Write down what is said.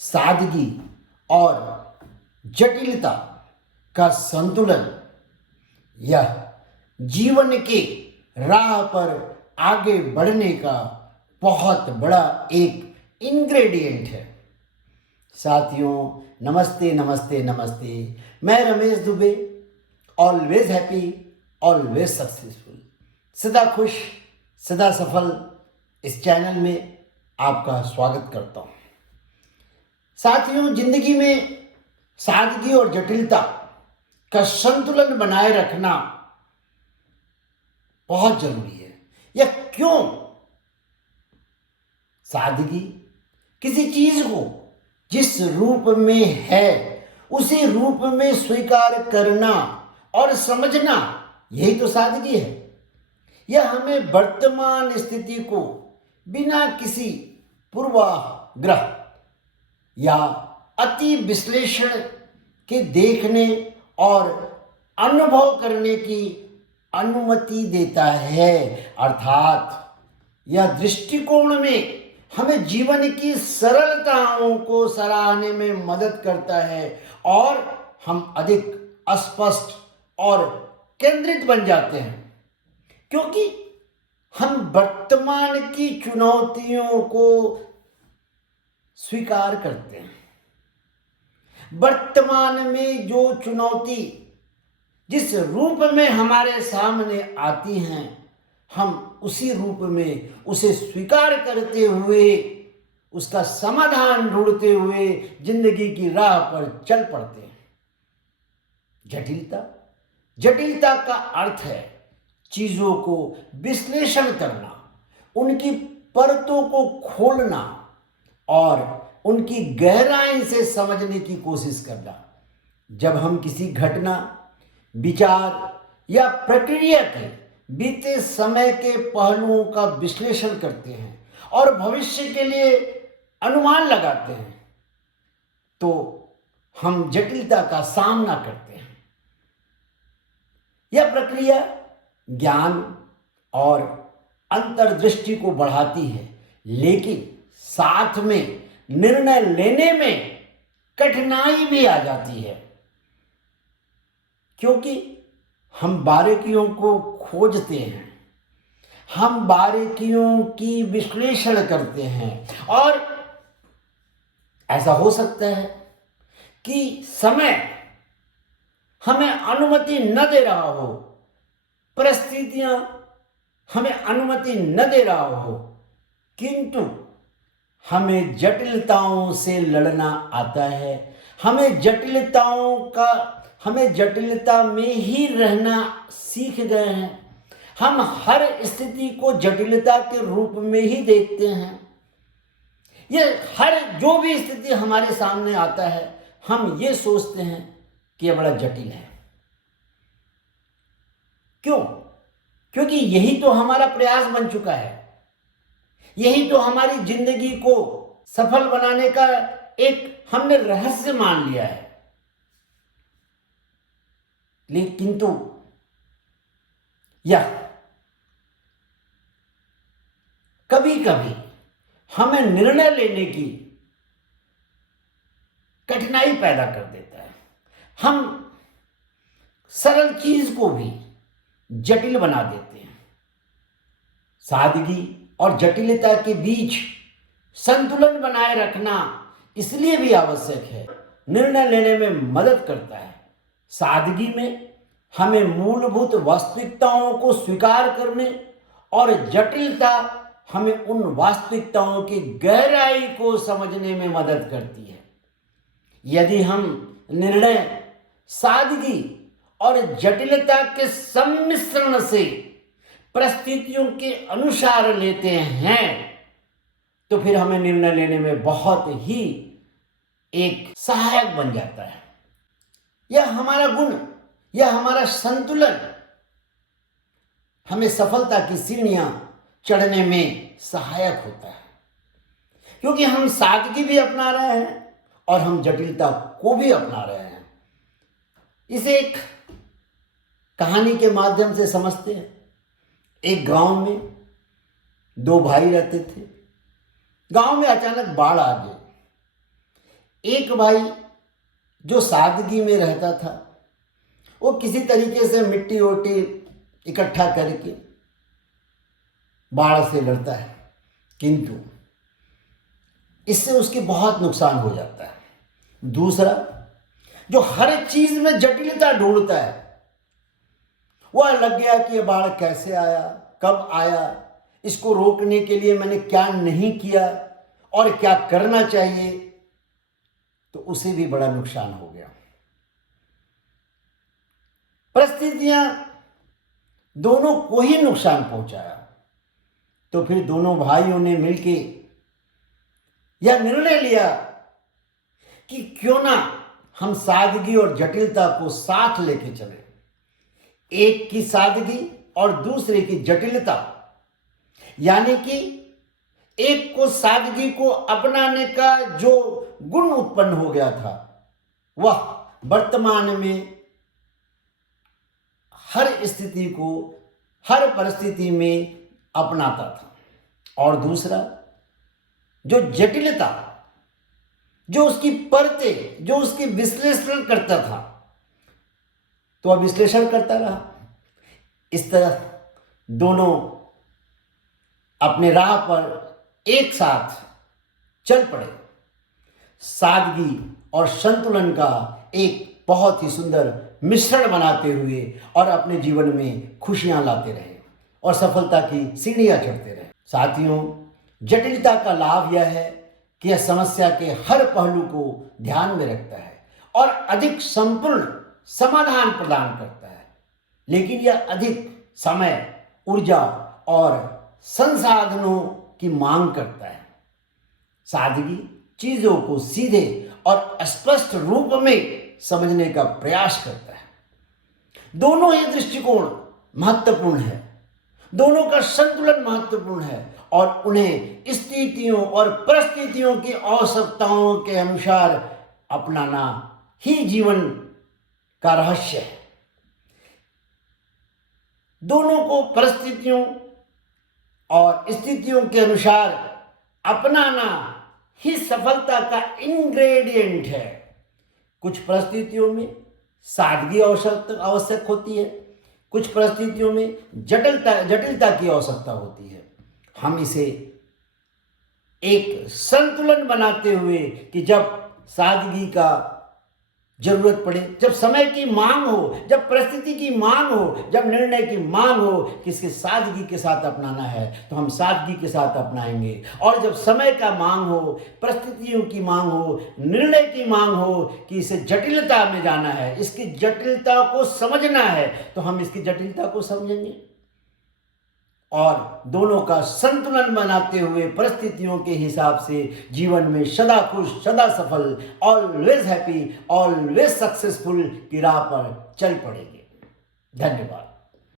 सादगी और जटिलता का संतुलन यह जीवन के राह पर आगे बढ़ने का बहुत बड़ा एक इंग्रेडिएंट है। साथियों, नमस्ते नमस्ते नमस्ते। मैं Ramesh Dubey, always happy, always successful, सदा खुश सदा सफल इस चैनल में आपका स्वागत करता हूँ। साथियों, जिंदगी में सादगी और जटिलता का संतुलन बनाए रखना बहुत जरूरी है। यह क्यों? सादगी किसी चीज को जिस रूप में है उसी रूप में स्वीकार करना और समझना, यही तो सादगी है। यह हमें वर्तमान स्थिति को बिना किसी पूर्वाग्रह या अति विश्लेषण के देखने और अनुभव करने की अनुमति देता है। अर्थात यह दृष्टिकोण में हमें जीवन की सरलताओं को सराहने में मदद करता है और हम अधिक स्पष्ट और केंद्रित बन जाते हैं, क्योंकि हम वर्तमान की चुनौतियों को स्वीकार करते हैं। वर्तमान में जो चुनौती जिस रूप में हमारे सामने आती हैं, हम उसी रूप में उसे स्वीकार करते हुए उसका समाधान ढूंढते हुए जिंदगी की राह पर चल पड़ते हैं। जटिलता का अर्थ है चीजों को विश्लेषण करना, उनकी परतों को खोलना और उनकी गहराई से समझने की कोशिश करना। जब हम किसी घटना, विचार या प्रक्रिया के बीते समय के पहलुओं का विश्लेषण करते हैं और भविष्य के लिए अनुमान लगाते हैं, तो हम जटिलता का सामना करते हैं। यह प्रक्रिया ज्ञान और अंतर्दृष्टि को बढ़ाती है, लेकिन साथ में निर्णय लेने में कठिनाई भी आ जाती है, क्योंकि हम बारीकियों को खोजते हैं, हम बारीकियों की विश्लेषण करते हैं और ऐसा हो सकता है कि समय हमें अनुमति न दे रहा हो, परिस्थितियां हमें अनुमति न दे रहा हो, किंतु हमें जटिलताओं से लड़ना आता है। हमें जटिलता में ही रहना सीख गए हैं। हम हर स्थिति को जटिलता के रूप में ही देखते हैं। जो भी स्थिति हमारे सामने आता है, हम ये सोचते हैं कि यह बड़ा जटिल है। क्यों? क्योंकि यही तो हमारा प्रयास बन चुका है, यही तो हमारी जिंदगी को सफल बनाने का एक हमने रहस्य मान लिया है। लेकिन तो यह कभी कभी हमें निर्णय लेने की कठिनाई पैदा कर देता है। हम सरल चीज को भी जटिल बना देते हैं। सादगी और जटिलता के बीच संतुलन बनाए रखना इसलिए भी आवश्यक है, निर्णय लेने में मदद करता है। सादगी में हमें मूलभूत वास्तविकताओं को स्वीकार करने और जटिलता हमें उन वास्तविकताओं की गहराई को समझने में मदद करती है। यदि हम निर्णय सादगी और जटिलता के सम्मिश्रण से परिस्थितियों के अनुसार लेते हैं, तो फिर हमें निर्णय लेने में बहुत ही एक सहायक बन जाता है। यह हमारा गुण, यह हमारा संतुलन हमें सफलता की सीढ़ियां चढ़ने में सहायक होता है, क्योंकि हम सादगी भी अपना रहे हैं और हम जटिलता को भी अपना रहे हैं। इसे एक कहानी के माध्यम से समझते हैं। एक गांव में दो भाई रहते थे। गांव में अचानक बाढ़ आ गई। एक भाई जो सादगी में रहता था, वो किसी तरीके से मिट्टी ओटी इकट्ठा करके बाढ़ से लड़ता है, किंतु इससे उसकी बहुत नुकसान हो जाता है। दूसरा, जो हर चीज में जटिलता ढूंढता है, वह लग गया कि यह बाढ़ कैसे आया, कब आया, इसको रोकने के लिए मैंने क्या नहीं किया और क्या करना चाहिए, तो उसे भी बड़ा नुकसान हो गया। परिस्थितियां दोनों को ही नुकसान पहुंचाया। तो फिर दोनों भाइयों ने मिलकर यह निर्णय लिया कि क्यों ना हम सादगी और जटिलता को साथ लेके चलें। एक की सादगी और दूसरे की जटिलता, यानी कि एक को सादगी को अपनाने का जो गुण उत्पन्न हो गया था, वह वर्तमान में हर स्थिति को, हर परिस्थिति में अपनाता था। और दूसरा, जो जटिलता, जो उसकी परतें, जो उसकी विश्लेषण करता था, तो वह विश्लेषण करता रहा। इस तरह दोनों अपने राह पर एक साथ चल पड़े, सादगी और संतुलन का एक बहुत ही सुंदर मिश्रण बनाते हुए, और अपने जीवन में खुशियां लाते रहे और सफलता की सीढ़ियां चढ़ते रहे। साथियों, जटिलता का लाभ यह है कि यह समस्या के हर पहलू को ध्यान में रखता है और अधिक संपूर्ण समाधान प्रदान करता है, लेकिन यह अधिक समय, ऊर्जा और संसाधनों की मांग करता है। सादगी चीजों को सीधे और स्पष्ट रूप में समझने का प्रयास करता है। दोनों ही दृष्टिकोण महत्वपूर्ण है, दोनों का संतुलन महत्वपूर्ण है, और उन्हें स्थितियों और परिस्थितियों की आवश्यकताओं के अनुसार अपनाना ही जीवन का रहस्य है। दोनों को परिस्थितियों और स्थितियों के अनुसार अपनाना ही सफलता का इंग्रेडिएंट है। कुछ परिस्थितियों में सादगी आवश्यक होती है, कुछ परिस्थितियों में जटिलता की आवश्यकता होती है। हम इसे एक संतुलन बनाते हुए कि जब सादगी का जरूरत पड़े, जब समय की मांग हो, जब परिस्थिति की मांग हो, जब निर्णय की मांग हो कि इसके सादगी के साथ अपनाना है, तो हम सादगी के साथ अपनाएंगे। और जब समय का मांग हो, परिस्थितियों की मांग हो, निर्णय की मांग हो कि इसे जटिलता में जाना है, इसकी जटिलता को समझना है, तो हम इसकी जटिलता को समझेंगे। और दोनों का संतुलन बनाते हुए परिस्थितियों के हिसाब से जीवन में सदा खुश, सदा सफल, ऑलवेज हैप्पी, ऑलवेज सक्सेसफुल की राह पर चल पड़ेंगे। धन्यवाद।